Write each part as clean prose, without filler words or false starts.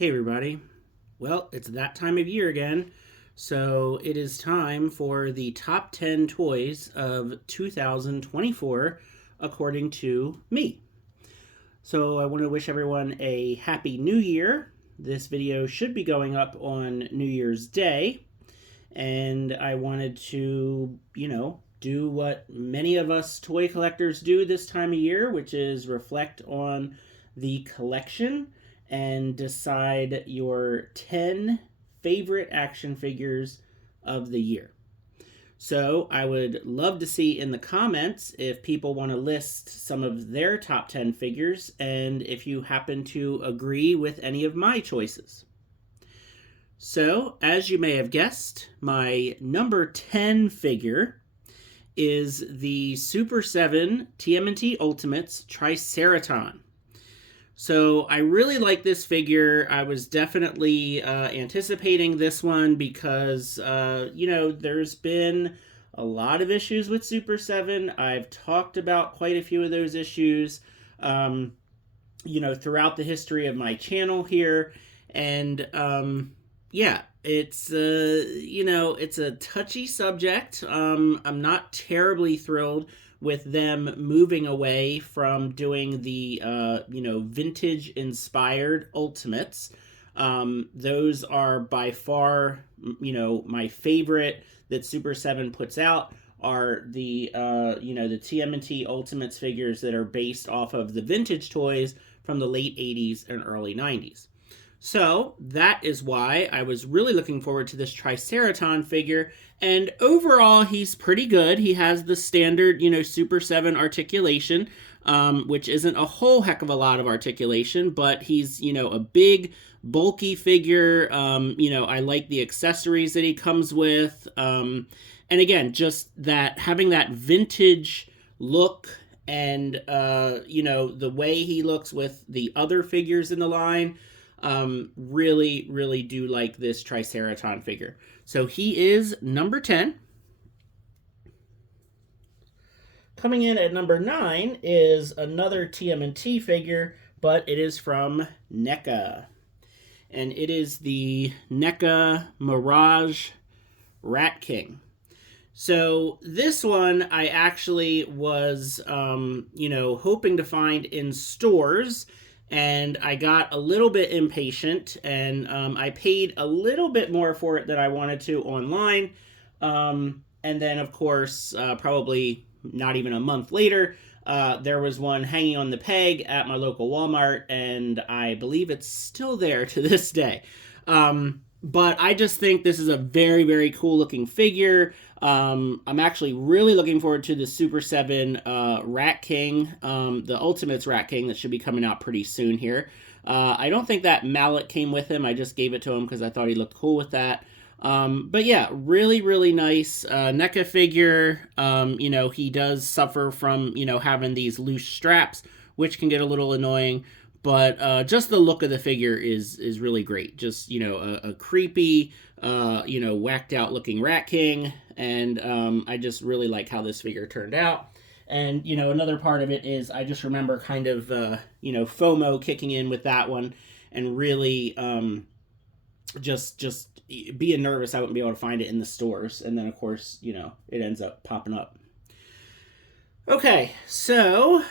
Hey everybody. Well, it's that time of year again, so it is time for the top 10 toys of 2024 according to me. So I want to wish everyone a happy new year. This video should be going up on New Year's Day, and I wanted to, do what many of us toy collectors do this time of year, which is reflect on the collection and decide your 10 favorite action figures of the year. So I would love to see in the comments if people want to list some of their top 10 figures and if you happen to agree with any of my choices. So, as you may have guessed, my number 10 figure is the Super 7 TMNT Ultimates Triceraton. So I really like this figure. I was definitely anticipating this one because, there's been a lot of issues with Super 7. I've talked about quite a few of those issues, throughout the history of my channel here. And, it's a touchy subject. I'm not terribly thrilled with them moving away from doing the, vintage inspired Ultimates. Those are by far, my favorite that Super 7 puts out are the TMNT Ultimates figures that are based off of the vintage toys from the late 80s and early 90s. So that is why I was really looking forward to this Triceraton figure, and overall he's pretty good. He has the standard, Super 7 articulation, which isn't a whole heck of a lot of articulation, but he's, a big, bulky figure. I like the accessories that he comes with, and again, just that, having that vintage look and, the way he looks with the other figures in the line. Really do like this Triceraton figure. So he is number 10. Coming in at number 9 is another TMNT figure, but it is from NECA. And it is the NECA Mirage Rat King. So this one I actually was, hoping to find in stores, and I got a little bit impatient, and I paid a little bit more for it than I wanted to online. And then, of course, probably not even a month later, there was one hanging on the peg at my local Walmart, and I believe it's still there to this day. But I just think this is a very, very cool looking figure. I'm actually really looking forward to the Super 7 Rat King, the Ultimates Rat King that should be coming out pretty soon here. I don't think that mallet came with him. I just gave it to him because I thought he looked cool with that. But yeah, really, really nice NECA figure. He does suffer from, having these loose straps, which can get a little annoying. But just the look of the figure is really great. Just, a creepy, whacked out looking Rat King. And I just really like how this figure turned out. And, another part of it is I just remember kind of, FOMO kicking in with that one. And really just being nervous I wouldn't be able to find it in the stores. And then, of course, it ends up popping up. Okay, so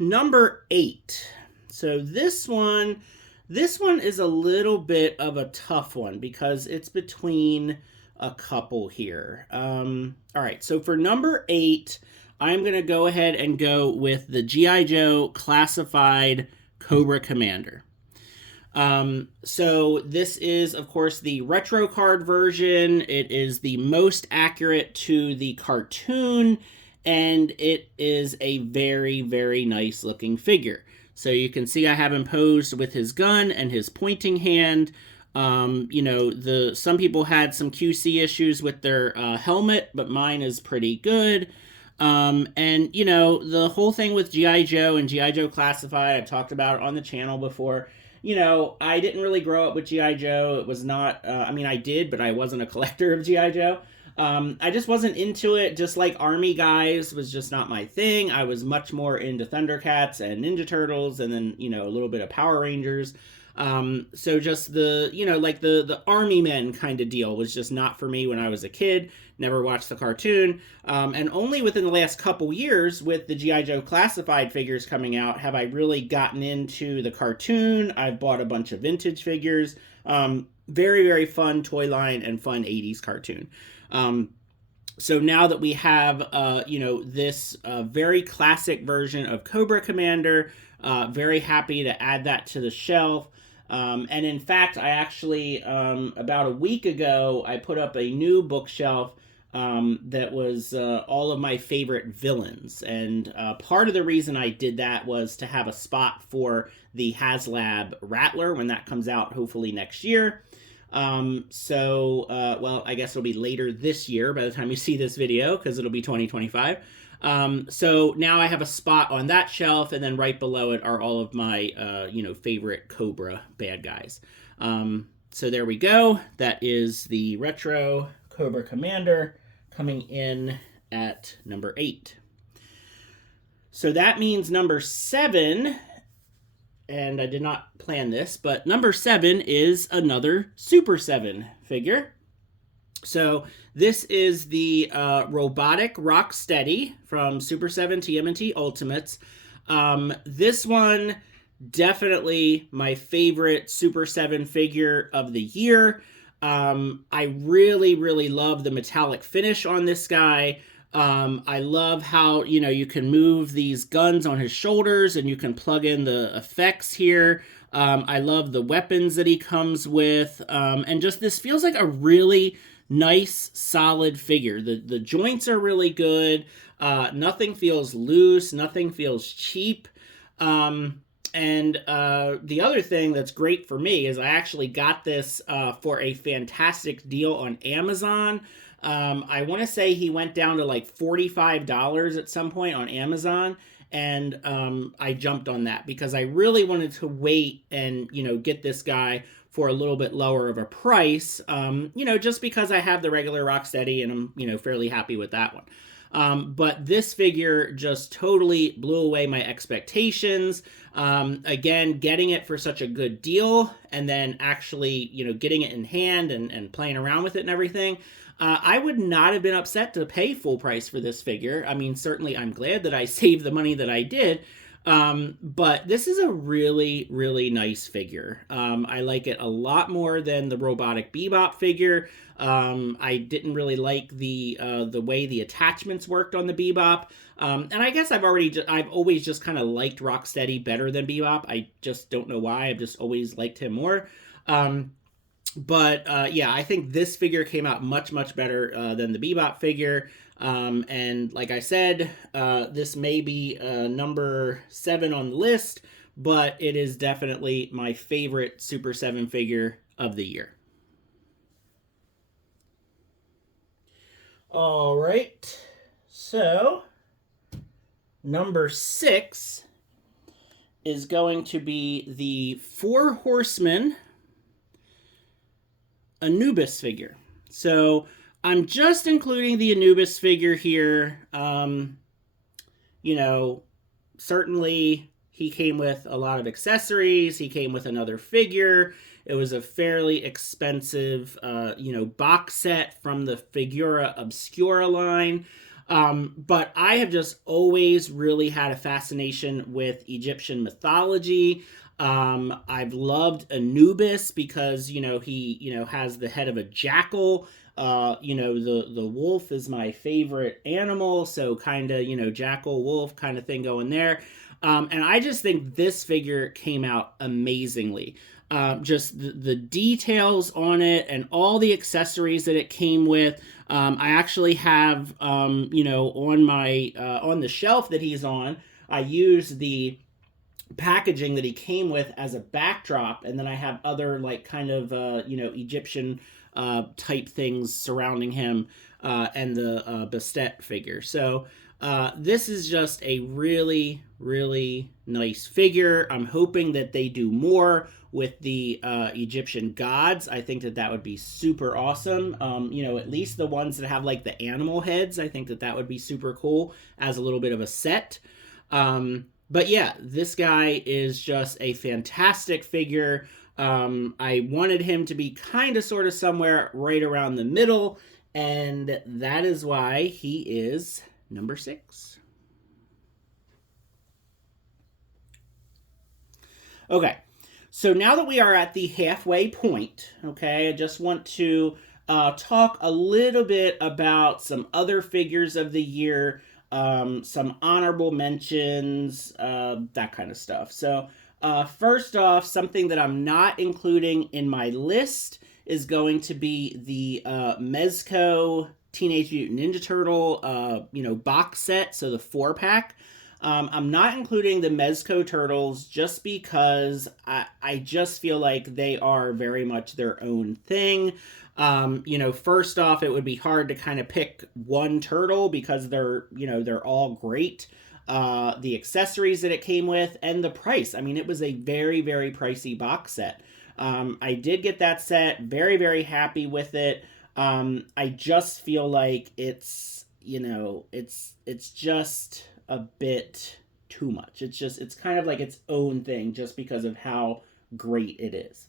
number 8. So this one is a little bit of a tough one because it's between a couple here. All right, so for number 8, I'm going to go ahead and go with the G.I. Joe Classified Cobra Commander. So this is, of course, the retro card version. It is the most accurate to the cartoon, and it is a very, very nice looking figure. So you can see I have him posed with his gun and his pointing hand. Some people had some QC issues with their helmet, but mine is pretty good. The whole thing with G.I. Joe and G.I. Joe Classified, I've talked about it on the channel before. I didn't really grow up with G.I. Joe. It was not, I did, but I wasn't a collector of G.I. Joe. I just wasn't into it. Just like Army guys was just not my thing. I was much more into Thundercats and Ninja Turtles, and then, you know, a little bit of Power Rangers. So just the, you know, like the Army men kind of deal was just not for me when I was a kid. Never watched the cartoon. And only within the last couple years, with the G.I. Joe classified figures coming out, have I really gotten into the cartoon. I've bought a bunch of vintage figures. Very, very fun toy line and fun 80s cartoon. So now that we have, you know, this very classic version of Cobra Commander, very happy to add that to the shelf. And in fact, I actually, about a week ago, I put up a new bookshelf that was all of my favorite villains. And part of the reason I did that was to have a spot for the HasLab Rattler when that comes out, hopefully next year. Well, I guess it'll be later this year by the time you see this video, because it'll be 2025. So now I have a spot on that shelf, and then right below it are all of my, you know, favorite Cobra bad guys. So there we go. That is the retro Cobra Commander coming in at number 8. So that means number 7, and I did not plan this, but number 7 is another Super 7 figure. So this is the robotic Rocksteady from Super 7 TMNT Ultimates. This one, definitely my favorite Super 7 figure of the year. I really, really love the metallic finish on this guy. I love how, you know, you can move these guns on his shoulders and you can plug in the effects here. I love the weapons that he comes with. And just this feels like a really nice, solid figure. The joints are really good. Nothing feels loose. Nothing feels cheap. And the other thing that's great for me is I actually got this for a fantastic deal on Amazon. I want to say he went down to like $45 at some point on Amazon, and I jumped on that because I really wanted to wait and, you know, get this guy for a little bit lower of a price, you know, just because I have the regular Rocksteady and I'm, you know, fairly happy with that one. But this figure just totally blew away my expectations. Again, getting it for such a good deal and then actually, you know, getting it in hand and playing around with it and everything. I would not have been upset to pay full price for this figure. I mean, certainly I'm glad that I saved the money that I did. But this is a really, really nice figure. I like it a lot more than the robotic Bebop figure. I didn't really like the way the attachments worked on the Bebop. And I guess I've always just kind of liked Rocksteady better than Bebop. I just don't know why. I've just always liked him more. But yeah, I think this figure came out much, much better than the Bebop figure. And like I said, this may be number 7 on the list, but it is definitely my favorite Super 7 figure of the year. All right, so number 6 is going to be the 4 Horsemen Anubis figure. So I'm just including the Anubis figure here. You know, certainly he came with a lot of accessories. He came with another figure. It was a fairly expensive, you know, box set from the Figura Obscura line. But I have just always really had a fascination with Egyptian mythology. I've loved Anubis because, you know, he, you know, has the head of a jackal. You know, the wolf is my favorite animal, so kind of, you know, jackal wolf kind of thing going there. And I just think this figure came out amazingly. Just the details on it and all the accessories that it came with. I actually have, you know, on my on the shelf that he's on, I use the packaging that he came with as a backdrop, and then I have other like kind of you know, Egyptian type things surrounding him and the Bastet figure. So this is just a really, really nice figure. I'm hoping that they do more with the Egyptian gods. I think that that would be super awesome. You know, at least the ones that have like the animal heads, I think that that would be super cool as a little bit of a set. But yeah, this guy is just a fantastic figure. I wanted him to be kind of sort of somewhere right around the middle, and that is why he is number 6. Okay, so now that we are at the halfway point, okay, I just want to talk a little bit about some other figures of the year, some honorable mentions, that kind of stuff. So first off, something that I'm not including in my list is going to be the Mezco Teenage Mutant Ninja Turtle, you know, box set, so the 4-pack. I'm not including the Mezco Turtles just because I just feel like they are very much their own thing. You know, first off, it would be hard to kind of pick one turtle because they're, you know, they're all great. The accessories that it came with and the price. I mean, it was a very, very pricey box set. I did get that set, very, very happy with it. I just feel like it's, you know, it's just a bit too much. It's kind of like its own thing just because of how great it is.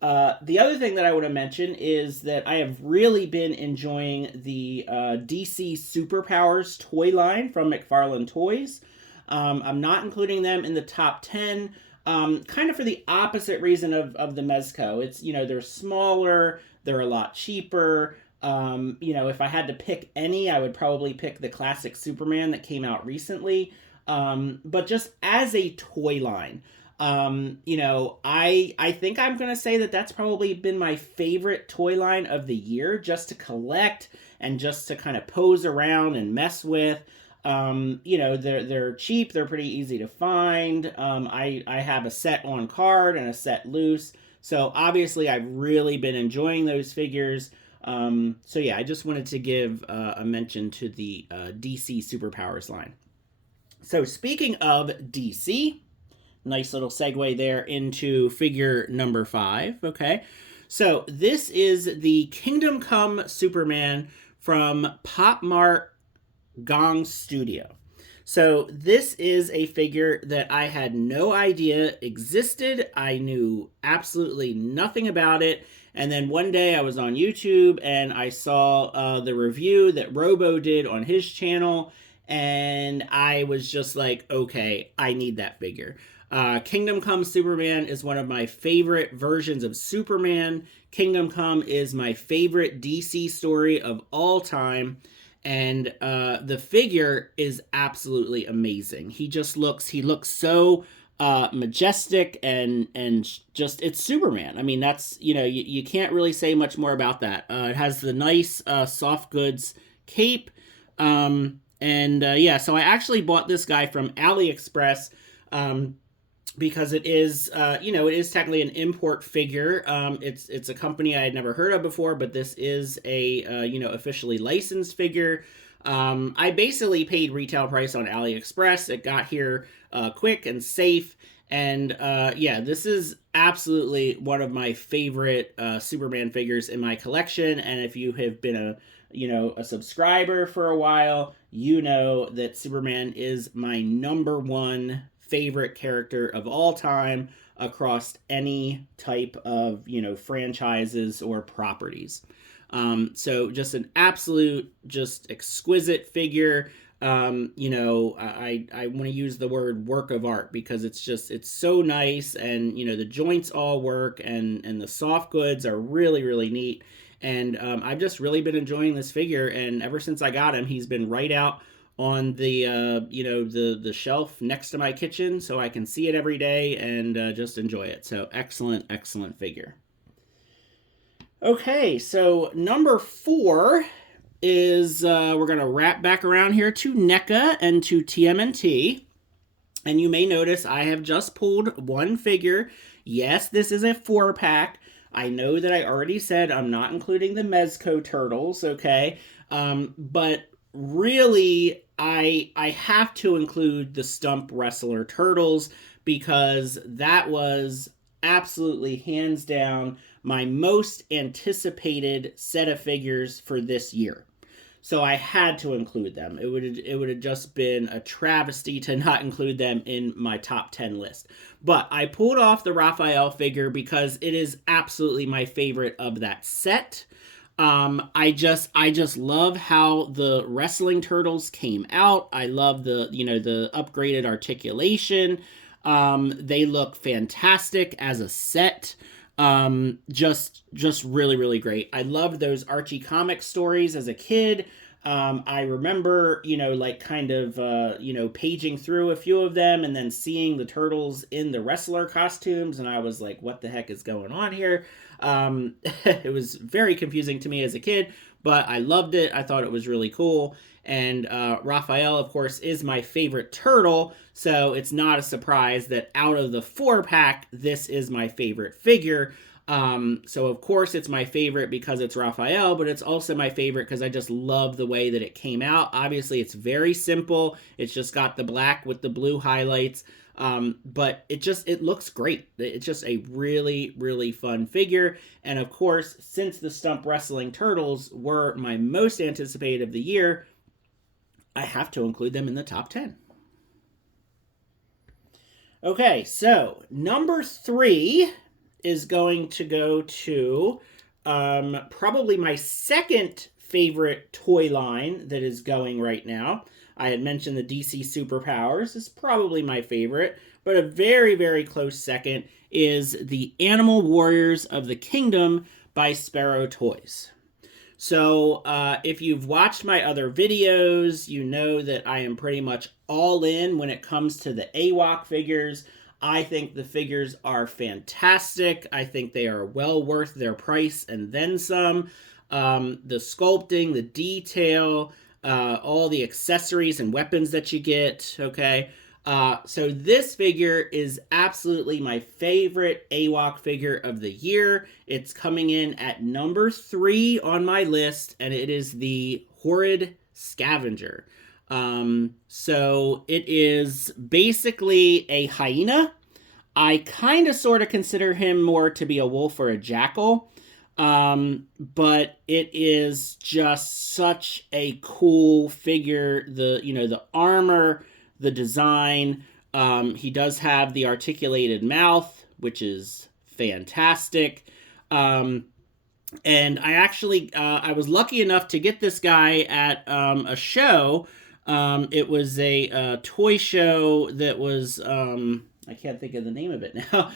The other thing that I want to mention is that I have really been enjoying the DC Superpowers toy line from McFarlane Toys. I'm not including them in the top 10, kind of for the opposite reason of the Mezco. It's, you know, they're smaller, they're a lot cheaper. You know, if I had to pick any, I would probably pick the classic Superman that came out recently. But just as a toy line, you know, I think I'm going to say that that's probably been my favorite toy line of the year, just to collect and just to kind of pose around and mess with. You know, they're cheap, they're pretty easy to find. I have a set on card and a set loose. So obviously I've really been enjoying those figures. So yeah, I just wanted to give a mention to the DC Superpowers line. So speaking of DC, nice little segue there into figure number 5, okay? So this is the Kingdom Come Superman from Pop Mart Gong Studio. So this is a figure that I had no idea existed. I knew absolutely nothing about it. And then one day I was on YouTube and I saw the review that Robo did on his channel. And I was just like, okay, I need that figure. Kingdom Come Superman is one of my favorite versions of Superman. Kingdom Come is my favorite DC story of all time. And the figure is absolutely amazing. He looks so majestic and just, it's Superman. I mean, that's, you know, you can't really say much more about that. It has the nice soft goods cape. Yeah, so I actually bought this guy from AliExpress because it is, you know, it is technically an import figure. It's a company I had never heard of before, but this is a, you know, officially licensed figure. I basically paid retail price on AliExpress. It got here quick and safe. And yeah, this is absolutely one of my favorite Superman figures in my collection. And if you have been a subscriber for a while, you know that Superman is my number 1 favorite character of all time across any type of, you know, franchises or properties. So just an absolute, just exquisite figure. You know, I want to use the word work of art because it's so nice, and, you know, the joints all work, and the soft goods are really, really neat. And I've just really been enjoying this figure, and ever since I got him, he's been right out on the, you know, the shelf next to my kitchen, so I can see it every day and just enjoy it. So excellent, excellent figure. Okay, so number 4 is, we're going to wrap back around here to NECA and to TMNT. And you may notice I have just pulled one figure. Yes, this is a 4-pack. I know that I already said I'm not including the Mezco Turtles, okay? But really, I have to include the Stump Wrestler Turtles because that was absolutely hands down my most anticipated set of figures for this year. So I had to include them. It would have just been a travesty to not include them in my top 10 list. But I pulled off the Raphael figure because it is absolutely my favorite of that set. I just love how the wrestling turtles came out. I love the upgraded articulation. They look fantastic as a set. Just really, really great. I loved those Archie comic stories as a kid. I remember, paging through a few of them and then seeing the turtles in the wrestler costumes. And I was like, what the heck is going on here? It was very confusing to me as a kid, but I loved it. I thought it was really cool. And Raphael, of course, is my favorite turtle, so it's not a surprise that out of the 4-pack, this is my favorite figure. So, of course, it's my favorite because it's Raphael, but it's also my favorite because I just love the way that it came out. Obviously, it's very simple. It's just got the black with the blue highlights, but it looks great. It's just a really, really fun figure. And, of course, since the Stump Wrestling Turtles were my most anticipated of the year, I have to include them in the top 10. Okay, so number 3 is going to go to probably my second favorite toy line that is going right now. I had mentioned the DC Superpowers is probably my favorite, but a very, very close second is the Animal Warriors of the Kingdom by Sparrow Toys. So if you've watched my other videos, you know that I am pretty much all in when it comes to the AWOK figures. I think the figures are fantastic. I think they are well worth their price and then some. The sculpting, the detail, all the accessories and weapons that you get, okay? So this figure is absolutely my favorite AWOK figure of the year. It's coming in at number 3 on my list, and it is the Horrid Scavenger. So it is basically a hyena. I kind of sort of consider him more to be a wolf or a jackal. But it is just such a cool figure. The armor, the design, he does have the articulated mouth, which is fantastic. And I actually, I was lucky enough to get this guy at a show. It was a toy show that was, I can't think of the name of it now,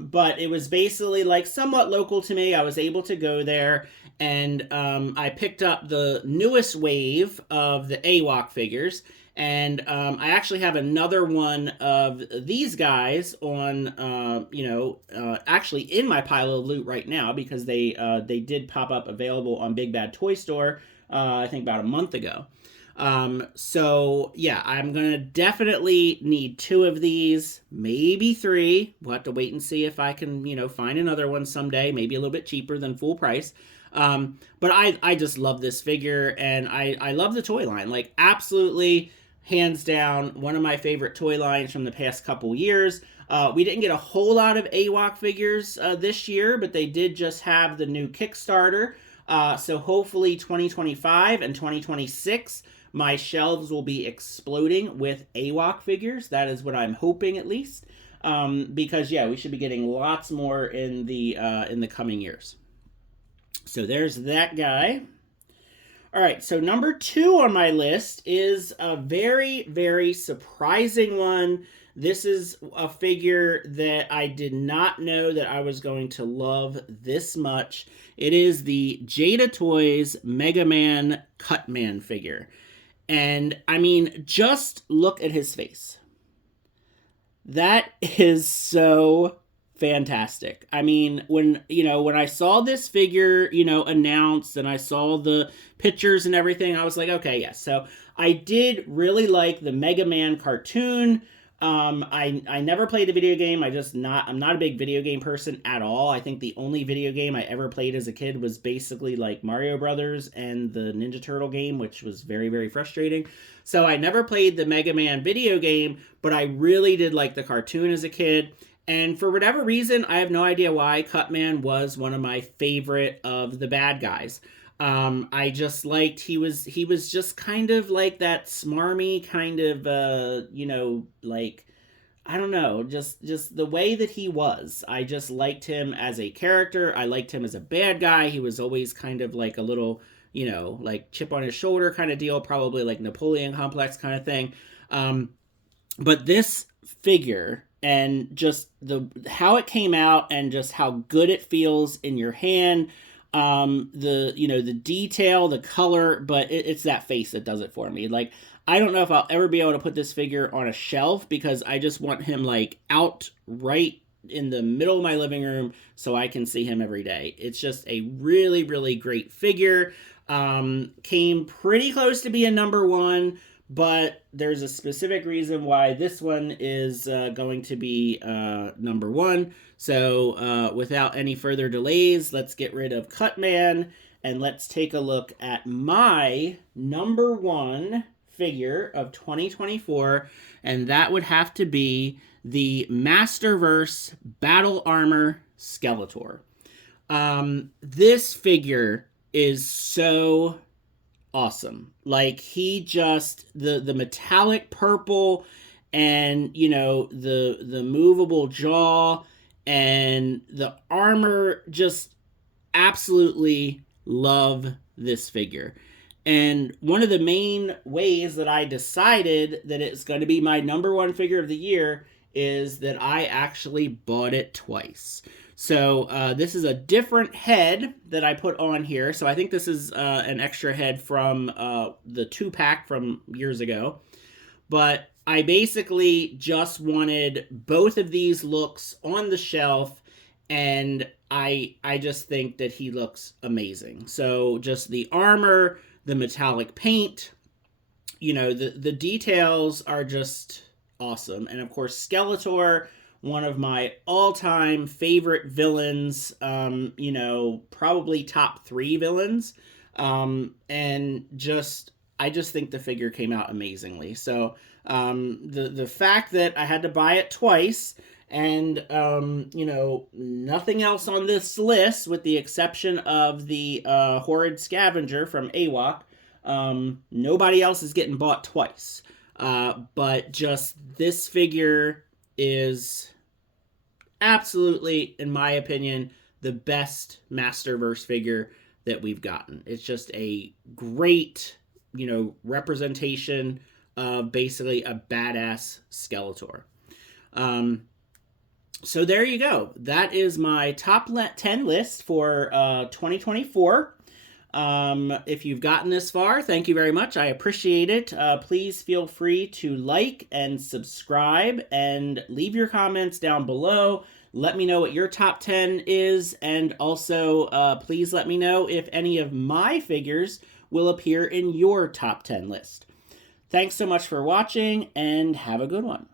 but it was basically like somewhat local to me. I was able to go there, and I picked up the newest wave of the AWOK figures. And I actually have another one of these guys on, actually in my pile of loot right now because they did pop up available on Big Bad Toy Store, I think about a month ago. So yeah, I'm going to definitely need 2 of these, maybe 3. We'll have to wait and see if I can, find another one someday, maybe a little bit cheaper than full price. But I just love this figure, and I love the toy line, like absolutely hands down, one of my favorite toy lines from the past couple years. We didn't get a whole lot of AWOK figures this year, but they did just have the new Kickstarter. So hopefully 2025 and 2026, my shelves will be exploding with AWOK figures. That is what I'm hoping, at least. Because yeah, we should be getting lots more in the coming years. So there's that guy. All right, so number 2 on my list is a very, very surprising one. This is a figure that I did not know that I was going to love this much. It is the Jada Toys Mega Man Cutman figure. And, I mean, just look at his face. That is so fantastic. I mean, when I saw this figure, announced and I saw the pictures and everything, I was like, okay, yes. So I did really like the Mega Man cartoon. I never played the video game. I'm not a big video game person at all. I think the only video game I ever played as a kid was basically like Mario Brothers and the Ninja Turtle game, which was very, very frustrating. So I never played the Mega Man video game, but I really did like the cartoon as a kid. And for whatever reason, I have no idea why, Cutman was one of my favorite of the bad guys. I just liked he was just kind of like that smarmy kind of like, I don't know, just the way that he was. I just liked him as a character. I liked him as a bad guy. He was always kind of like a little, like chip on his shoulder kind of deal, probably like Napoleon complex kind of thing. But this figure and just how it came out and just how good it feels in your hand, the detail, the color, but it's that face that does it for me. Like, I don't know if I'll ever be able to put this figure on a shelf because I just want him like out right in the middle of my living room so I can see him every day. It's just a really, really great figure. Came pretty close to being number one, but there's a specific reason why this one is going to be number one. So without any further delays, let's get rid of Cutman and let's take a look at my number one figure of 2024, and that would have to be the Masterverse Battle Armor Skeletor. This figure is so awesome. Like, he just, the metallic purple and, the movable jaw and the armor, just absolutely love this figure. And one of the main ways that I decided that it's going to be my number one figure of the year is that I actually bought it twice. So this is a different head that I put on here. So I think this is an extra head from the 2-pack from years ago. But I basically just wanted both of these looks on the shelf, and I just think that he looks amazing. So just the armor, the metallic paint, the details are just awesome. And of course, Skeletor, one of my all-time favorite villains, probably top 3 villains. And I just think the figure came out amazingly. So the fact that I had to buy it twice and, nothing else on this list with the exception of the Horrid Scavenger from AWOK, nobody else is getting bought twice. But just this figure is absolutely, in my opinion, the best Masterverse figure that we've gotten. It's just a great, representation of basically a badass Skeletor. So there you go. That is my top 10 list for 2024. If you've gotten this far, thank you very much. I appreciate it. Please feel free to like and subscribe and leave your comments down below. Let me know what your top 10 is, and also please let me know if any of my figures will appear in your top 10 list. Thanks so much for watching, and have a good one.